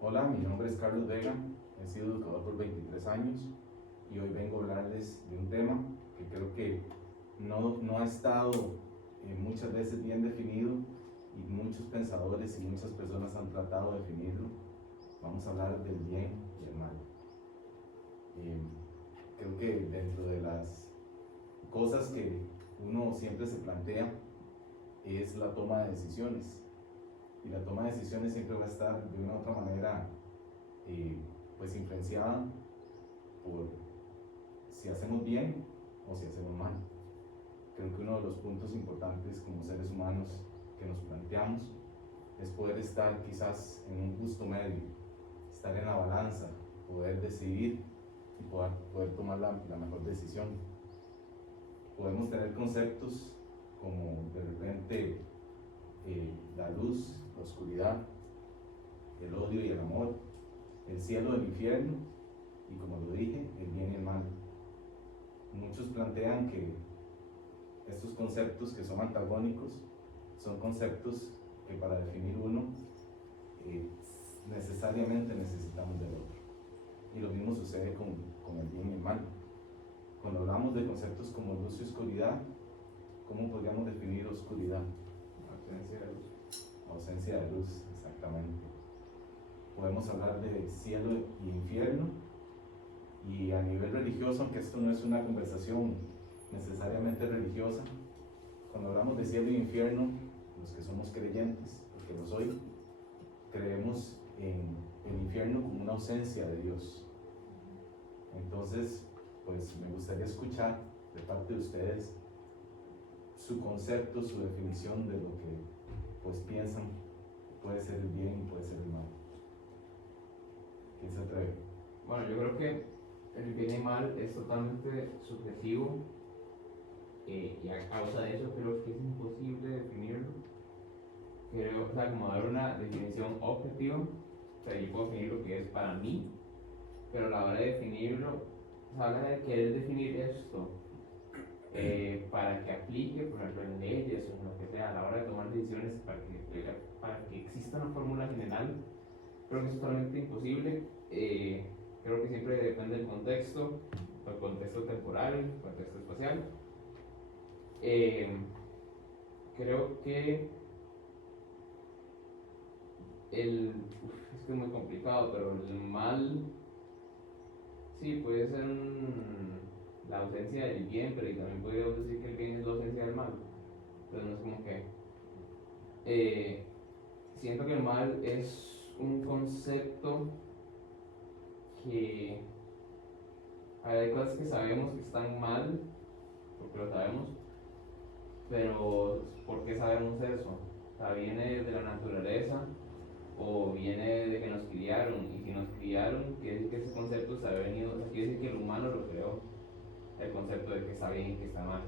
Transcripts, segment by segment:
Hola, mi nombre es Carlos Vega, he sido educador por 23 años y hoy vengo a hablarles de un tema que creo que no ha estado muchas veces bien definido y muchos pensadores y muchas personas han tratado de definirlo. Vamos a hablar del bien y el mal. Creo que dentro de las cosas que uno siempre se plantea es la toma de decisiones. Y la toma de decisiones siempre va a estar de una u otra manera pues influenciada por si hacemos bien o si hacemos mal. Creo que uno de los puntos importantes como seres humanos que nos planteamos es poder estar quizás en un justo medio, estar en la balanza, poder decidir y poder tomar la mejor decisión. Podemos tener conceptos como de repente la luz, la oscuridad, el odio y el amor, el cielo, el infierno y, como lo dije, el bien y el mal. Muchos plantean que estos conceptos que son antagónicos son conceptos que para definir uno necesariamente necesitamos del otro. Y lo mismo sucede con el bien y el mal. Cuando hablamos de conceptos como luz y oscuridad, ¿cómo podríamos definir oscuridad? Ausencia de luz. Ausencia de luz, exactamente. Podemos hablar de cielo y infierno, y a nivel religioso, aunque esto no es una conversación necesariamente religiosa, cuando hablamos de cielo y infierno, los que somos creyentes, porque lo soy, creemos en el infierno como una ausencia de Dios. Entonces, pues me gustaría escuchar de parte de ustedes su concepto, su definición de lo que pues piensan puede ser el bien y puede ser el mal. ¿Quién se atreve? Bueno, yo creo que el bien y mal es totalmente subjetivo y a causa de eso creo que es imposible definirlo. Creo, o sea, como dar una definición objetiva, o sea, yo puedo definir lo que es para mí, pero a la hora de definirlo, o sea, a la hora de querer definir esto para que aplique, por ejemplo, en leyes o en lo que sea, a la hora de tomar decisiones para que exista una fórmula general, creo que es totalmente imposible. Creo que siempre depende del contexto, el contexto temporal, el contexto espacial. Creo que es que es muy complicado, pero el mal, sí, puede ser la ausencia del bien, pero también podríamos decir que el bien es la ausencia del mal. Entonces no es como que... siento que el mal es un concepto que hay cosas que sabemos que están mal, porque lo sabemos, pero ¿por qué sabemos eso? O sea, ¿viene de la naturaleza o viene de que nos criaron? Y si nos criaron, quiere decir que ese concepto se ha venido, o sea, quiere decir que el humano lo creó, el concepto de que está bien y que está mal.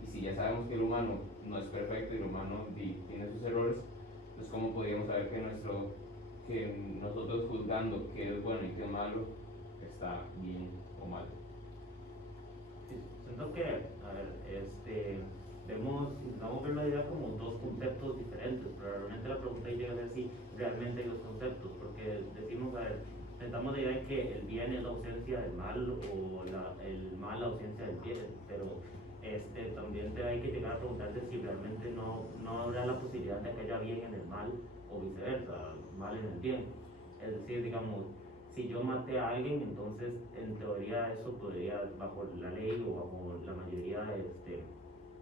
Y si ya sabemos que el humano no es perfecto y el humano tiene sus errores, pues ¿cómo podríamos saber que nosotros juzgando qué es bueno y qué es malo está bien o mal? Sí, siento que, a ver, intentamos ver la idea como dos conceptos diferentes, pero realmente la pregunta llega a ser si realmente hay dos conceptos, porque decimos, a ver, intentamos la idea de que el bien es la ausencia del mal o el mal la ausencia del bien, pero también hay que llegar a preguntarse si realmente no habrá la posibilidad de que haya bien en el mal o viceversa, mal en el bien. Es decir, digamos, si yo maté a alguien, entonces en teoría eso podría, bajo la ley o bajo la mayoría,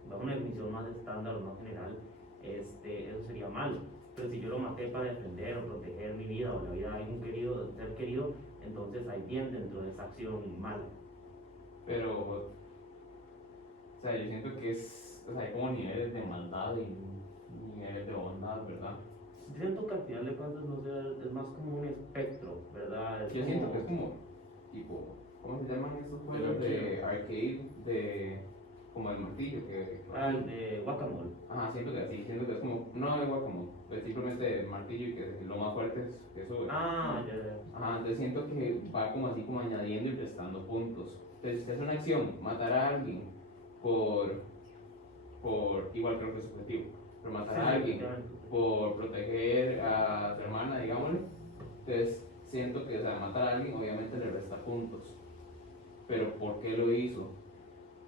bajo una definición más estándar o más general, eso sería malo. Pero si yo lo maté para defender o proteger mi vida o la vida de algún ser querido, entonces hay bien dentro de esa acción mala. Pero, o sea, yo siento que o sea, hay como niveles de maldad y niveles de bondad, ¿verdad? Siento que al final de cuentas no sé, es más como un espectro, ¿verdad? Yo siento que es como, tipo, ¿cómo se llaman estos juegos de arcade, como el martillo? El de Guacamole. Ajá, siento que así, siento que es como, no igual como, es simplemente el martillo y que lo más fuerte es que sube. Ya. Ajá, entonces siento que va como así como añadiendo y prestando puntos. Entonces, si usted hace una acción, matar a alguien por, igual creo que es subjetivo, pero matar a alguien por proteger a su hermana, digámosle, entonces puntos, pero ¿por qué lo hizo?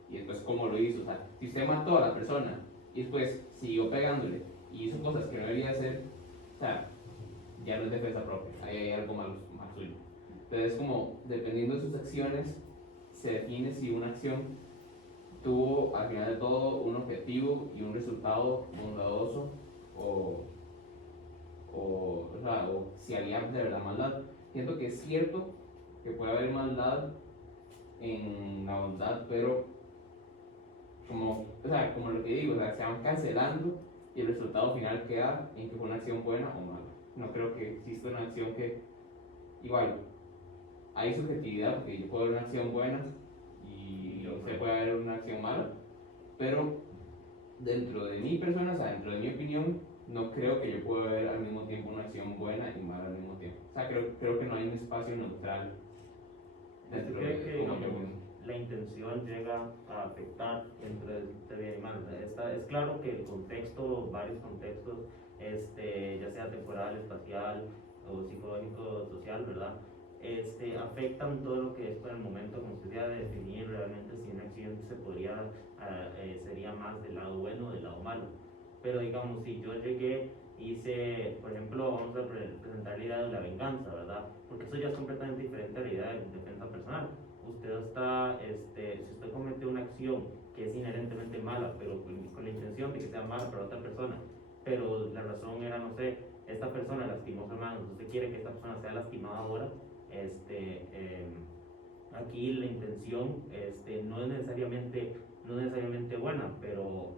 Y después cómo lo hizo. O sea, si usted mató a la persona y después siguió pegándole y hizo cosas que no debería hacer, o sea, ya no es defensa propia, ahí hay algo mal suyo. Entonces, como dependiendo de sus acciones, se define si una acción tuvo al final de todo un objetivo y un resultado bondadoso o, o si había de verdad maldad. Siento que es cierto que puede haber maldad en la bondad, pero como lo que digo, o sea, se van cancelando y el resultado final queda en que fue una acción buena o mala. No creo que exista una acción que, igual, hay subjetividad, porque yo puedo ver una acción buena y usted puede ver una acción mala, pero dentro de mi persona, o sea, dentro de mi opinión, no creo que yo pueda ver al mismo tiempo una acción buena y mala al mismo tiempo. O sea, creo que no hay un espacio neutral dentro ¿Cree que, de una digamos, opinión. la intención llega a afectar entre el bien y mal? Es claro que el contexto, varios contextos, ya sea temporal, espacial o psicológico, social, ¿verdad? Afectan todo lo que es por el momento, como usted decía, de definir realmente si una acción se podría, sería más del lado bueno o del lado malo. Pero digamos, si yo llegué, hice, por ejemplo, vamos a presentar la idea de la venganza, ¿verdad? Porque eso ya es completamente diferente a la idea de defensa personal. Usted está, si usted comete una acción que es inherentemente mala, pero con la intención de que sea mala para otra persona, pero la razón era, no sé, esta persona lastimó a su hermano, usted quiere que esta persona sea lastimada ahora, aquí la intención no es necesariamente buena, pero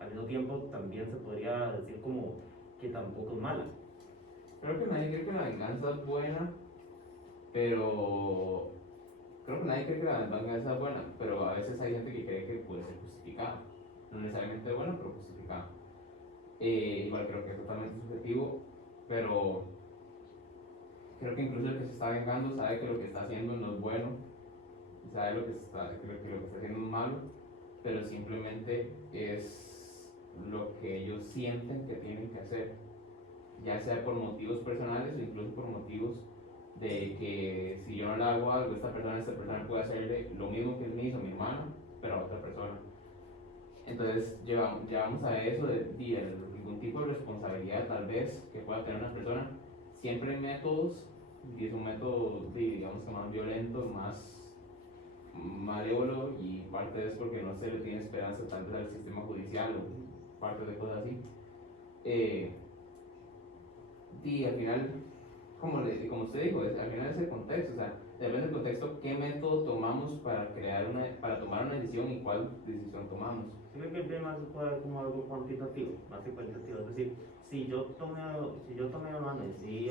al mismo tiempo también se podría decir como que tampoco es mala. Creo que nadie cree que la venganza es buena, pero creo que nadie cree que la venganza es buena, pero a veces hay gente que cree que puede ser justificada. No necesariamente buena, pero justificada. Igual creo que es totalmente subjetivo, pero creo que incluso el que se está vengando sabe que lo que está haciendo no es bueno, sabe que lo que está haciendo es malo, pero simplemente es lo que ellos sienten que tienen que hacer, ya sea por motivos personales o incluso por motivos de que si yo no le hago algo a esta persona puede hacerle lo mismo que me hizo mi hermano, pero a otra persona. Entonces llevamos a eso de algún tipo de responsabilidad tal vez que pueda tener una persona. Siempre hay métodos, y es un método digamos que más violento, más malévolo, y parte es porque no se le tiene esperanza tal vez al sistema judicial o parte de cosas así. Y al final, como usted dijo, al final es el contexto, o sea, depende del contexto qué método tomamos para tomar una decisión y cuál decisión tomamos. Yo creo que el tema se puede ver como algo cuantitativo, más que cualitativo. Es decir, si yo tomé la mano y decidí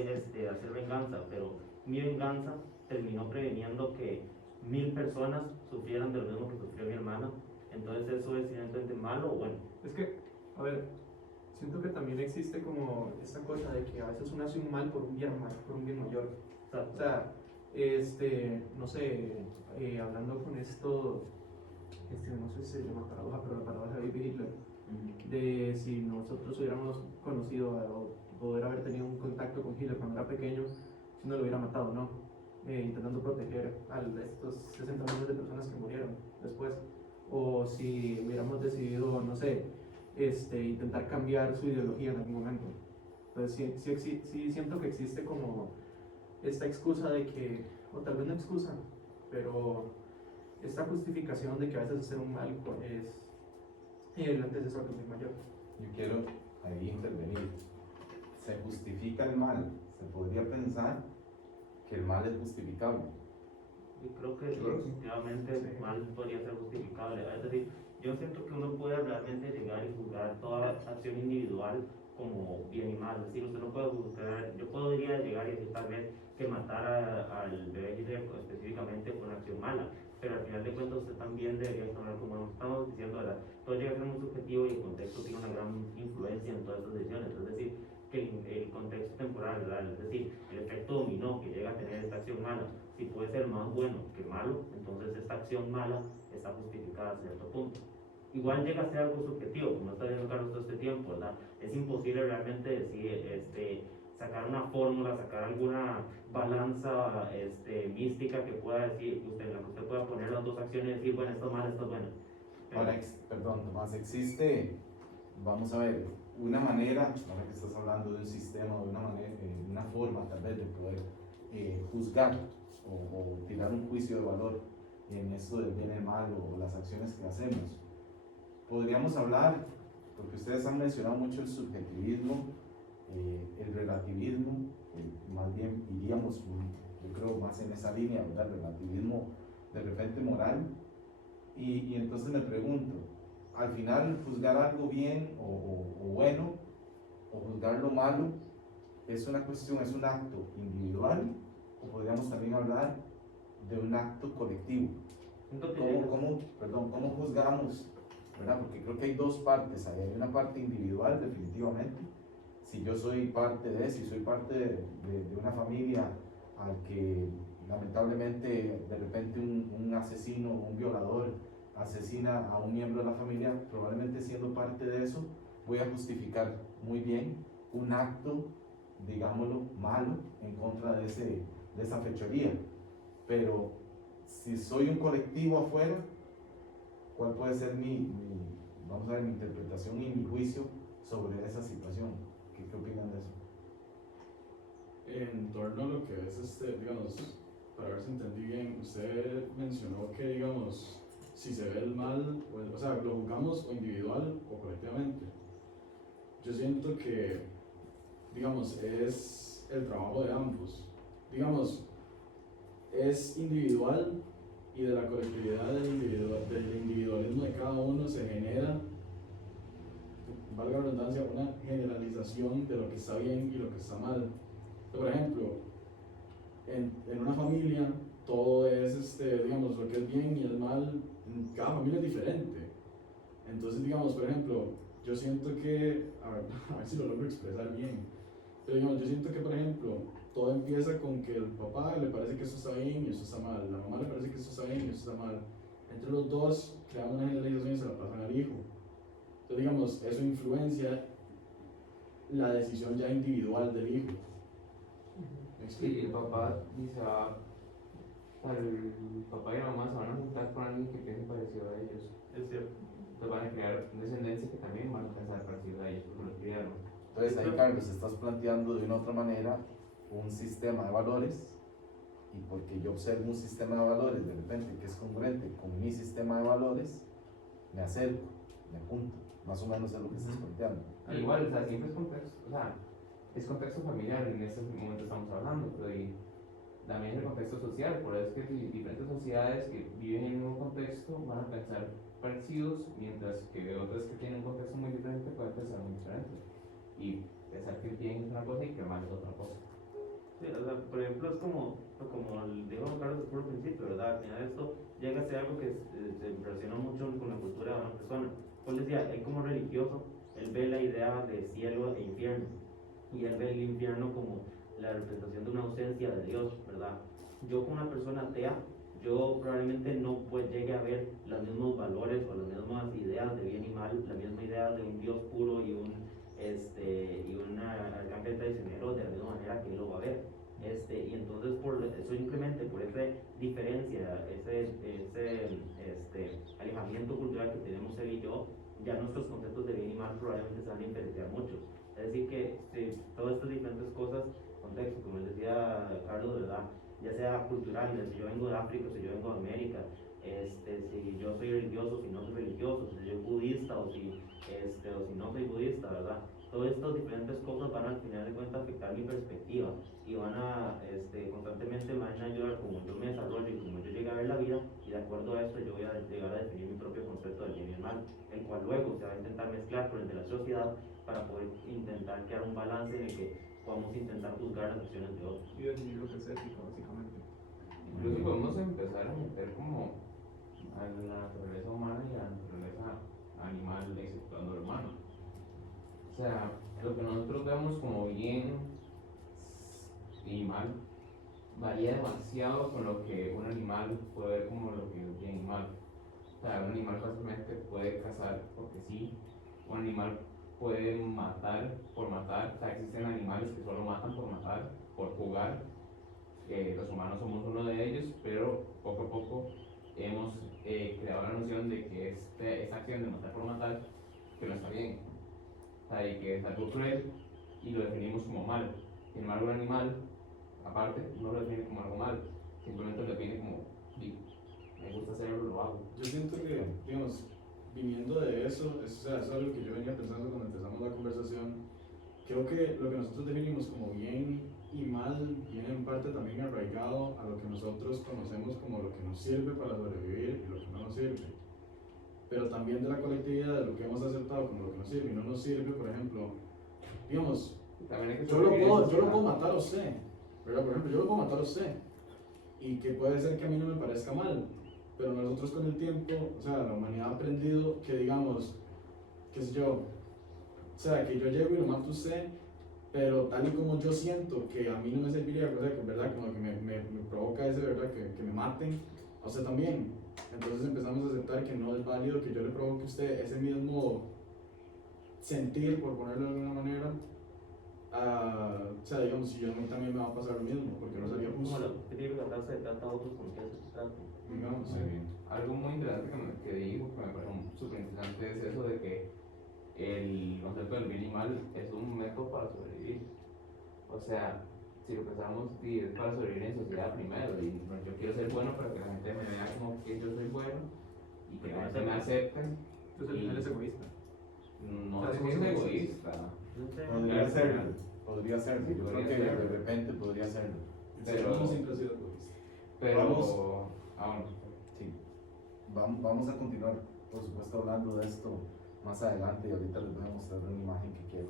hacer venganza, pero mi venganza terminó previniendo que 1000 personas sufrieran de lo mismo que sufrió mi hermana, entonces eso es evidentemente malo o bueno. Es que, a ver, siento que también existe como esta cosa de que a veces uno hace un mal por un bien mayor. O sea, no sé, hablando con esto, no sé si se llama paradoja, pero la paradoja de Hitler, de si nosotros hubiéramos conocido o poder haber tenido un contacto con Hitler cuando era pequeño, si no lo hubiera matado, ¿no? Intentando proteger a estos 60 millones de personas que murieron después, o si hubiéramos decidido, no sé, intentar cambiar su ideología en algún momento. Entonces sí siento que existe como esta excusa de que, o tal vez no excusa, pero esta justificación de que a veces hacer un mal es el antecesor de un mayor. Yo quiero ahí intervenir. Se justifica el mal. Se podría pensar que el mal es justificable. Yo creo que definitivamente el mal podría ser justificable. Es decir, yo siento que uno puede realmente llegar y juzgar toda acción individual como bien y mal. Es decir, usted no puede juzgar, yo podría llegar y decir tal vez que matar al bebé Hitler específicamente fue una acción mala, pero al final de cuentas usted también debería saber, como estamos diciendo, ¿verdad? Todo llega a ser muy subjetivo y el contexto tiene una gran influencia en todas estas decisiones. Es decir, que el contexto temporal, ¿verdad? Es decir, el efecto dominó que llega a tener esta acción mala, si puede ser más bueno que malo, entonces esta acción mala está justificada a cierto punto. Igual llega a ser algo subjetivo, como está diciendo Carlos todo este tiempo, ¿verdad? Es imposible realmente decir, sacar una fórmula, sacar alguna balanza mística que pueda decir, en la que usted pueda poner las dos acciones y decir, bueno, esto es malo, esto es bueno. Ahora, perdón, Tomás, existe, vamos a ver, una manera, ahora que estás hablando de un sistema, de una manera, una forma tal vez de poder juzgar o tirar un juicio de valor en esto del bien y el mal o las acciones que hacemos. Podríamos hablar, porque ustedes han mencionado mucho el subjetivismo, el relativismo, más bien iríamos, yo creo, más en esa línea, ¿verdad? El relativismo de repente moral. Y entonces me pregunto, al final juzgar algo bien o bueno, o juzgar lo malo, es una cuestión, es un acto individual, o podríamos también hablar de un acto colectivo. ¿Cómo juzgamos? ¿Verdad? Porque creo que hay dos partes ahí. Hay una parte individual, definitivamente. Si yo soy parte si soy parte de una familia al que lamentablemente de repente un asesino o un violador asesina a un miembro de la familia, probablemente siendo parte de eso, voy a justificar muy bien un acto, digámoslo, malo en contra de esa fechoría. Pero si soy un colectivo afuera, ¿cuál puede ser vamos a ver, mi interpretación y mi juicio sobre esa situación? ¿Qué opinan de eso? En torno a lo que es, digamos, para ver si entendí bien, usted mencionó que, digamos, si se ve el mal, o sea, lo juzgamos o individual o colectivamente. Yo siento que, digamos, es el trabajo de ambos. Digamos, es individual y de la colectividad del individualismo de cada uno se genera, valga la redundancia, una generalización de lo que está bien y lo que está mal. Por ejemplo, en una familia todo es, digamos, lo que es bien y el mal, cada familia es diferente. Entonces, digamos, por ejemplo, yo siento que, a ver si lo logro expresar bien, pero digamos, yo siento que, por ejemplo, todo empieza con que el papá le parece que eso está bien y eso está mal, la mamá le parece que eso está bien y eso está mal. Entre los dos crean una generalización y se la pasan al hijo. Entonces, digamos, eso influencia la decisión ya individual del hijo. ¿Me explico? Sí, el papá dice, el papá y la mamá se van a juntar con alguien que piense parecido a ellos. Es cierto. Entonces van a crear descendencia que también van a pensar parecido a ellos porque los criaron. Entonces ahí, Carlos, estás planteando de una otra manera un sistema de valores, y porque yo observo un sistema de valores de repente que es congruente con mi sistema de valores, me acerco, me apunto, más o menos es lo que estás planteando. Igual, o sea, siempre es contexto, o sea, es contexto familiar, en este momento estamos hablando, pero también el contexto social, por eso es que diferentes sociedades que viven en un contexto van a pensar parecidos, mientras que otras que tienen un contexto muy diferente pueden pensar muy diferente. Y pensar que el bien es una cosa y que el mal es otra cosa. Sí, o sea, por ejemplo, es como dijo Carlos al principio, ¿verdad? Al final esto llega a ser algo que se relaciona mucho con la cultura de una persona. Pues decía, él como religioso, él ve la idea de cielo e infierno, y él ve el infierno como la representación de una ausencia de Dios, ¿verdad? Yo como una persona atea, yo probablemente no llegue a ver los mismos valores o las mismas ideas de bien y mal, la misma idea de un Dios puro y una arcángel traicionero de la misma manera que él lo va a ver. Y entonces simplemente por esa diferencia, ese alejamiento cultural que tenemos él y yo, ya nuestros conceptos de bien y mal probablemente se van a diferenciar mucho. Es decir que todas estas diferentes cosas, contexto, como les decía Carlos, ¿verdad? Ya sea cultural, si yo vengo de África, si yo vengo de América, si yo soy religioso, si no soy religioso, si soy budista o si no soy budista, ¿verdad? Todas estas diferentes cosas van al final de cuentas a afectar mi perspectiva y van a constantemente me van a ayudar como yo me desarrollo y como yo llegue a ver la vida, y de acuerdo a esto yo voy a llegar a definir mi propio concepto del bien y el mal, el cual luego se va a intentar mezclar con el de la sociedad para poder intentar crear un balance en el que podamos intentar juzgar las acciones de otros. Y definir lo que es ético, básicamente. Incluso podemos empezar a meter como a la naturaleza humana y a la naturaleza animal, exceptuando el humano. O sea, lo que nosotros vemos como bien y mal varía demasiado con lo que un animal puede ver como lo que es bien y mal. O sea, un animal fácilmente puede cazar porque sí, un animal pueden matar por matar, o sea, existen animales que solo matan por matar, por jugar. Los humanos somos uno de ellos, pero poco a poco hemos creado la noción de que esta acción de matar por matar, que no está bien, o sea, y que es algo cruel, y lo definimos como malo. Sin embargo, el animal, aparte, no lo define como algo malo, simplemente lo define como, sí, me gusta hacerlo, lo hago. Yo siento que, digamos, viniendo de eso, o sea, eso es algo que yo venía pensando cuando empezamos la conversación. Creo que lo que nosotros definimos como bien y mal viene en parte también arraigado a lo que nosotros conocemos como lo que nos sirve para sobrevivir y lo que no nos sirve. Pero también de la colectividad, de lo que hemos aceptado como lo que nos sirve y no nos sirve, por ejemplo, digamos, También hay que yo lo sobrevivir en puedo sociedad. matar a usted, ¿verdad? Por ejemplo, yo lo puedo matar a usted y que puede ser que a mí no me parezca mal, pero nosotros con el tiempo, o sea, la humanidad ha aprendido que, digamos, qué sé yo, o sea, que yo llego y lo mato a usted, pero tal y como yo siento que a mí no me serviría, o sea, que verdad, como que me provoca ese, verdad, que me maten, a usted también. Entonces empezamos a aceptar que no es válido que yo le provoque a usted ese mismo sentir, por ponerlo de alguna manera. O sea, digamos, si yo a mí también me va a pasar lo mismo, porque no sería Como justo, la frase de trata a otros como quieres que te traten. digamos. Muy bien. Algo muy interesante que dijo, que me pareció súper interesante, es eso de que el concepto del bien y mal es un método para sobrevivir. O sea, si lo pensamos, sí, es para sobrevivir en sociedad primero, y no, yo quiero ser bueno para que la gente me vea como que yo soy bueno y que la gente me acepte. Entonces al final es egoísta. No O sea, es que somos es egoístas. egoísta, Podría serlo, podría serlo. Yo creo Podría que serlo. de repente podría serlo. El Pero- ser humano siempre ha sido egoísta. pero Vamos. bueno, Sí. Vamos a continuar, por supuesto, hablando de esto más adelante y ahorita les voy a mostrar una imagen que quiero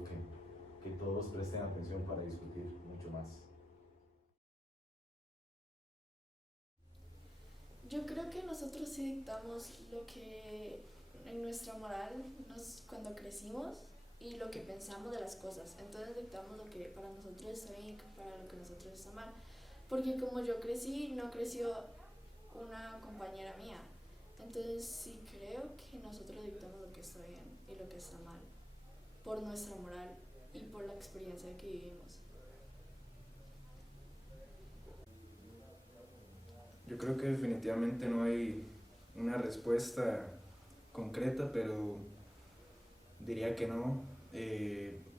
que todos presten atención para discutir mucho más. Yo creo que nosotros sí dictamos lo que en nuestra moral cuando crecimos y lo que pensamos de las cosas. Entonces dictamos lo que para nosotros está bien y para lo que nosotros está mal. Porque como yo crecí, no creció una compañera mía. Entonces sí creo que nosotros dictamos lo que está bien y lo que está mal. Por nuestra moral y por la experiencia que vivimos. Yo creo que definitivamente no hay una respuesta concreta, pero diría que no.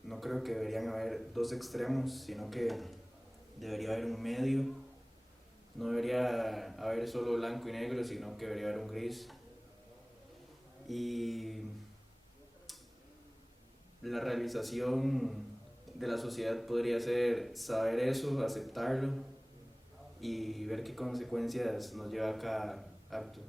No creo que deberían haber dos extremos, sino que debería haber un medio. No debería haber solo blanco y negro, sino que debería haber un gris. Y la realización de la sociedad podría ser saber eso, aceptarlo y ver qué consecuencias nos lleva a cada acto.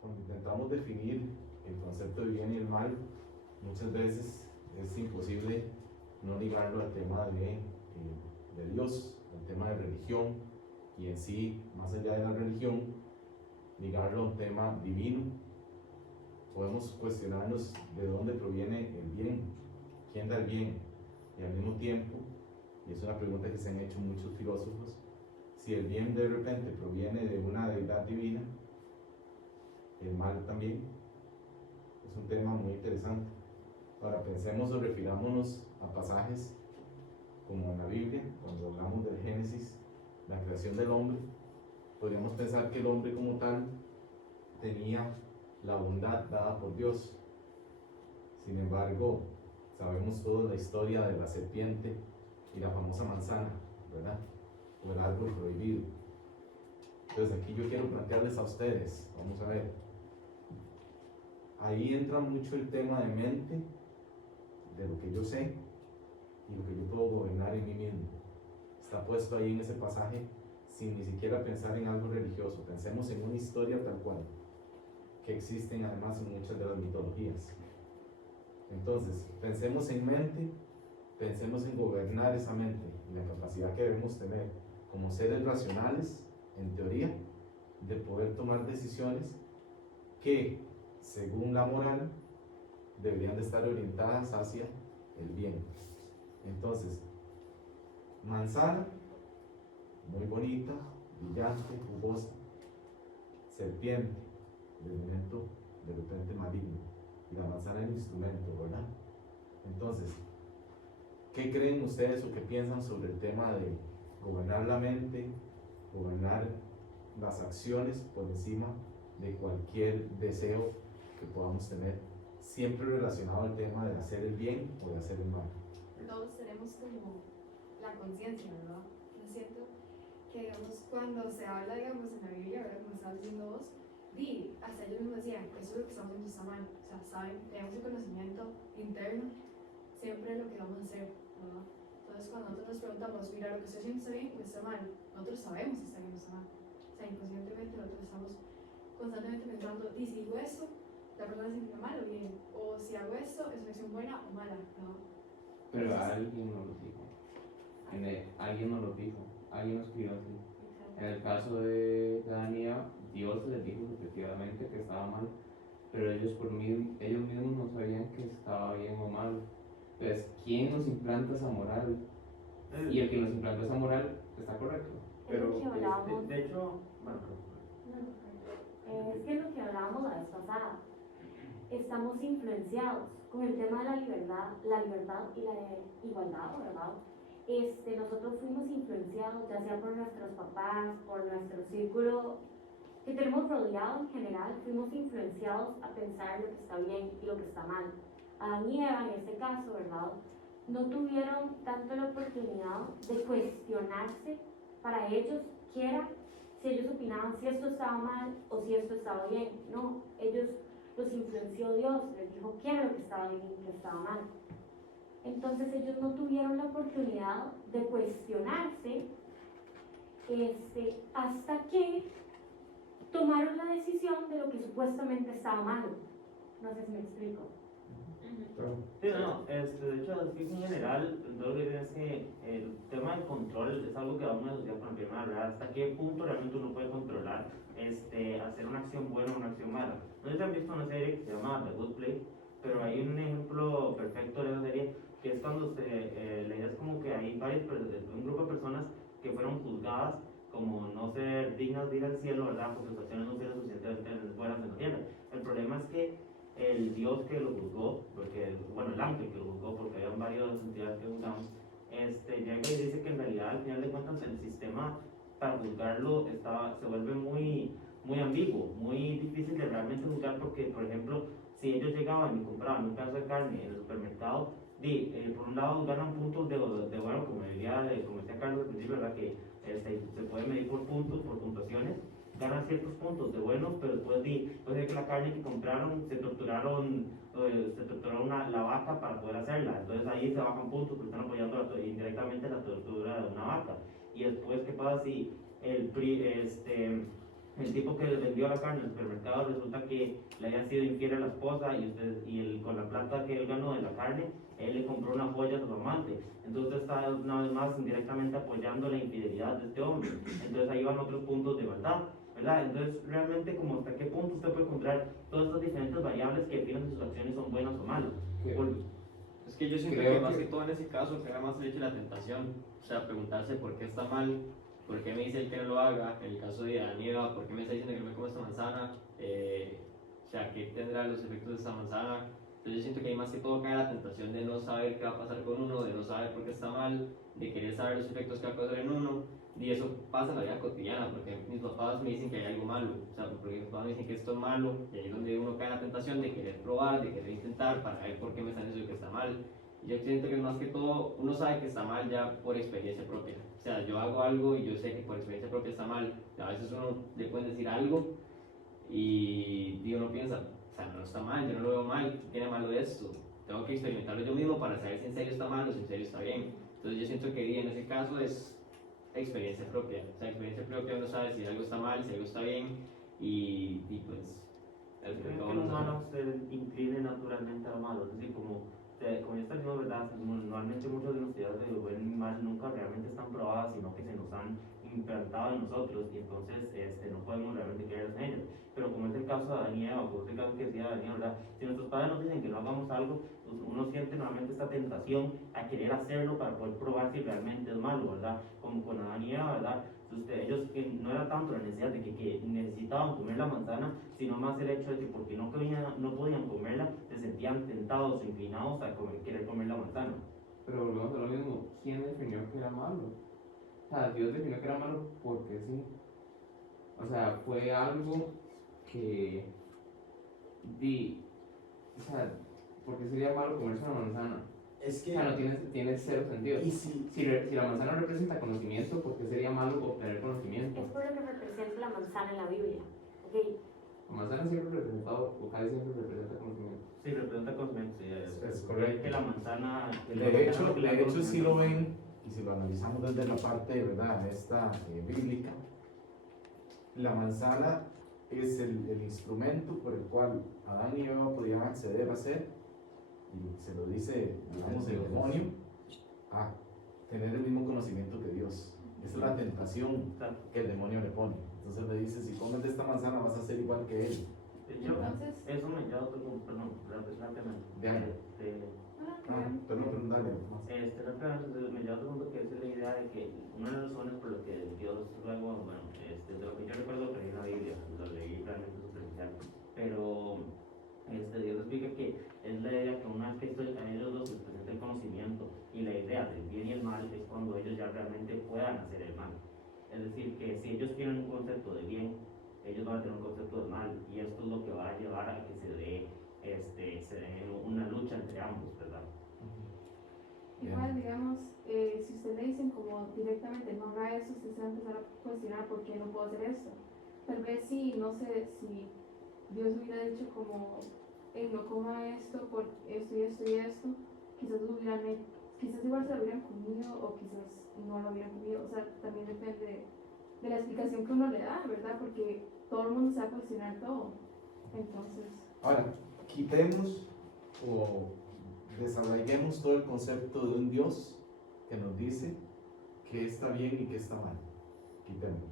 Cuando intentamos definir el concepto de bien y el mal, muchas veces es imposible no ligarlo al tema de Dios, al tema de religión, y en sí, más allá de la religión, ligarlo a un tema divino. Podemos cuestionarnos de dónde proviene el bien, quién da el bien, y al mismo tiempo, y es una pregunta que se han hecho muchos filósofos, si el bien de repente proviene de una deidad divina, el mal también. Es un tema muy interesante. Ahora pensemos o refirámonos a pasajes como en la Biblia, cuando hablamos del Génesis, la creación del hombre, podríamos pensar que el hombre como tal tenía la bondad dada por Dios. Sin embargo, sabemos toda la historia de la serpiente y la famosa manzana, ¿verdad? O el árbol prohibido. Entonces aquí yo quiero plantearles a ustedes, vamos a ver, ahí entra mucho el tema de mente, de lo que yo sé y lo que yo puedo gobernar en mí mismo. Está puesto ahí en ese pasaje sin ni siquiera pensar en algo religioso. Pensemos en una historia tal cual, que existen además en muchas de las mitologías. Entonces, pensemos en mente, pensemos en gobernar esa mente y la capacidad que debemos tener como seres racionales, en teoría, de poder tomar decisiones que, según la moral, deberían de estar orientadas hacia el bien. Entonces, manzana, muy bonita, brillante, jugosa. Serpiente, de elemento de repente maligno. Y la manzana es el instrumento, ¿verdad? Entonces, ¿qué creen ustedes o qué piensan sobre el tema de gobernar la mente, gobernar las acciones por encima de cualquier deseo que podamos tener, siempre relacionado al tema de hacer el bien o de hacer el mal? Todos tenemos como la conciencia, ¿verdad? Yo siento que, digamos, cuando se habla, digamos, en la Biblia, ¿verdad? Como estabas diciendo vos, hasta ellos mismos decían, eso es lo que estamos haciendo está mal. O sea, saben, tenemos el conocimiento interno, siempre lo que vamos a hacer, ¿verdad? Entonces, cuando nosotros nos preguntamos, mira, lo que estoy haciendo está bien o está mal, nosotros sabemos si está bien o está mal. O sea, inconscientemente nosotros estamos constantemente pensando, y si digo esto, la persona se siente mal o bien, o si hago esto, es una acción buena o mala, ¿no? Pero Entonces, alguien nos lo dijo. Alguien nos lo dijo. Alguien nos escribió así. En el caso de Daniela, Dios les dijo efectivamente que estaba mal, pero ellos mismos no sabían que estaba bien o mal. Entonces, ¿quién nos implanta esa moral? Y el que nos implantó esa moral está correcto. Pero De hecho, bueno, es que lo que hablábamos la vez pasada, estamos influenciados con el tema de la libertad y la igualdad, ¿verdad? Nosotros fuimos influenciados, ya sea por nuestros papás, por nuestro círculo que tenemos rodeado en general, fuimos influenciados a pensar lo que está bien y lo que está mal. Adán y Eva, en este caso, ¿verdad?, no tuvieron tanto la oportunidad de cuestionarse para ellos qué era, si ellos opinaban si esto estaba mal o si esto estaba bien. No, ellos los influenció Dios, les dijo qué era lo que estaba bien y qué estaba mal. Entonces ellos no tuvieron la oportunidad de cuestionarse hasta que tomaron la decisión de lo que supuestamente estaba malo. No sé si me explico. sí, de hecho, así en general, lo que es que el tema del control es algo que va a una sociedad con la ¿verdad? Hasta qué punto realmente uno puede controlar hacer una acción buena o una acción mala. No sé si han visto una serie que se llama The Good Place, pero hay un ejemplo perfecto de esa serie, que es cuando la idea es como que hay un grupo de personas que fueron juzgadas como no ser dignas de ir al cielo, ¿verdad? Porque sus acciones no fueron suficientemente buenas en la tierra. El problema es que el Dios que lo juzgó, el ángel que lo juzgó, porque había varias entidades que juzgaban, llega y dice que en realidad al final de cuentas el sistema para juzgarlo se vuelve muy, muy ambiguo, muy difícil de realmente juzgar, porque por ejemplo, si ellos llegaban y compraban un pedazo de carne en el supermercado, por un lado ganan puntos de bueno, como decía Carlos al principio, ¿verdad? Que se puede medir por puntos, por puntuaciones, ganan ciertos puntos de buenos, pero después puede ser que la carne que compraron se torturaron la vaca para poder hacerla, entonces ahí se bajan puntos porque están apoyando indirectamente la tortura de una vaca. Y después, ¿qué pasa si el tipo que vendió la carne en el supermercado resulta que le había sido infiel a la esposa y con la plata que él ganó de la carne, él le compró una joya a su amante? Entonces está una vez más indirectamente apoyando la infidelidad de este hombre. Entonces ahí van otros puntos de verdad, ¿verdad? Entonces realmente como hasta qué punto usted puede encontrar todas estas diferentes variables que definen si sus acciones son buenas o malas. Es que yo siento Creo que más que- que todo en ese caso queda más el hecho de la tentación, o sea, preguntarse por qué está mal, por qué me dice él que no lo haga, en el caso de Daniela, por qué me está diciendo que no me como esta manzana, o sea, qué tendrá los efectos de esta manzana. Entonces yo siento que ahí más que todo cae la tentación de no saber qué va a pasar con uno, de no saber por qué está mal, de querer saber los efectos que va a causar en uno, y eso pasa en la vida cotidiana, porque mis papás me dicen que hay algo malo, o sea, porque mis papás me dicen que esto es malo, y ahí es donde uno cae en la tentación de querer probar, de querer intentar para ver por qué me están diciendo que está mal. Y yo siento que más que todo uno sabe que está mal ya por experiencia propia, o sea, yo hago algo y yo sé que por experiencia propia está mal, a veces uno le puede decir algo y uno piensa, o sea, no está mal, yo no lo veo mal, ¿qué tiene malo de esto? Tengo que experimentarlo yo mismo para saber si en serio está mal o si en serio está bien. Entonces yo siento que en ese caso es experiencia propia. O sea, experiencia propia uno sabe si algo está mal, si algo está bien, y pues... al fin y al ¿Creen que cabo el uno sabe. humano se incline naturalmente a lo malo? Es decir, como ya está diciendo, ¿verdad? Normalmente muchas de las ideas de buen y mal nunca realmente están probadas, sino que se nos han implantado en nosotros y entonces no podemos realmente creer en ellas. Pero como es el caso de Adán y Eva, como es el caso que decía Daniel, ¿verdad? Si nuestros padres nos dicen que no hagamos algo, pues uno siente normalmente esta tentación a querer hacerlo para poder probar si realmente es malo, ¿verdad? Como con Adán y Eva, ¿verdad? Ellos que no era tanto la necesidad de que necesitaban comer la manzana, sino más el hecho de que porque no podían comerla, se sentían tentados o inclinados a querer comer la manzana. Pero volvemos a lo mismo, ¿quién definió que era malo? O sea, Dios definió que era malo porque sí. O sea, fue algo que o sea, ¿por qué sería malo comerse una manzana? Es O que, sea, no tiene cero sentido. y si, Si la manzana representa conocimiento, ¿por qué sería malo obtener conocimiento? Es por lo que representa la manzana en la Biblia. ¿Ok? La manzana siempre representado, o casi siempre representa conocimiento. Sí, representa conocimiento, sí, Es correcto. que la manzana... De hecho si lo ven, y si lo analizamos desde la parte, ¿verdad?, esta bíblica, la manzana es el instrumento por el cual Adán y Eva podían acceder a ser, y se lo dice, digamos, el demonio, a tener el mismo conocimiento que Dios. Esa es la tentación que el demonio le pone. Entonces le dice, si comes de esta manzana vas a ser igual que él. Entonces, Eso me lleva a otro punto, perdón, rápidamente. Dale. Perdón, dale. Rápidamente me lleva a otro punto, que es la idea de que una de las razones por lo que Dios luego, bueno, de lo que yo recuerdo que leí en la Biblia, lo leí realmente superficial, pero Dios explica que es la idea que una vez que a ellos dos les presenta el conocimiento y la idea del bien y el mal es cuando ellos ya realmente puedan hacer el mal. Es decir, que si ellos tienen un concepto de bien, ellos van a tener un concepto de mal, y esto es lo que va a llevar a que se dé una lucha entre ambos, ¿verdad? igual, digamos, si usted le dicen como directamente no haga eso, usted se va a empezar a cuestionar por qué no puedo hacer esto. Tal vez sí, no sé, si Dios hubiera dicho como, no coma esto por esto y esto y esto, quizás quizás igual se lo hubieran comido o quizás no lo hubieran comido. O sea, también depende de la explicación que uno le da, ¿verdad? Porque todo el mundo se va a cuestionar todo. Entonces... Ahora, quitemos o desarraiguemos todo el concepto de un Dios que nos dice que está bien y que está mal. Quitemos.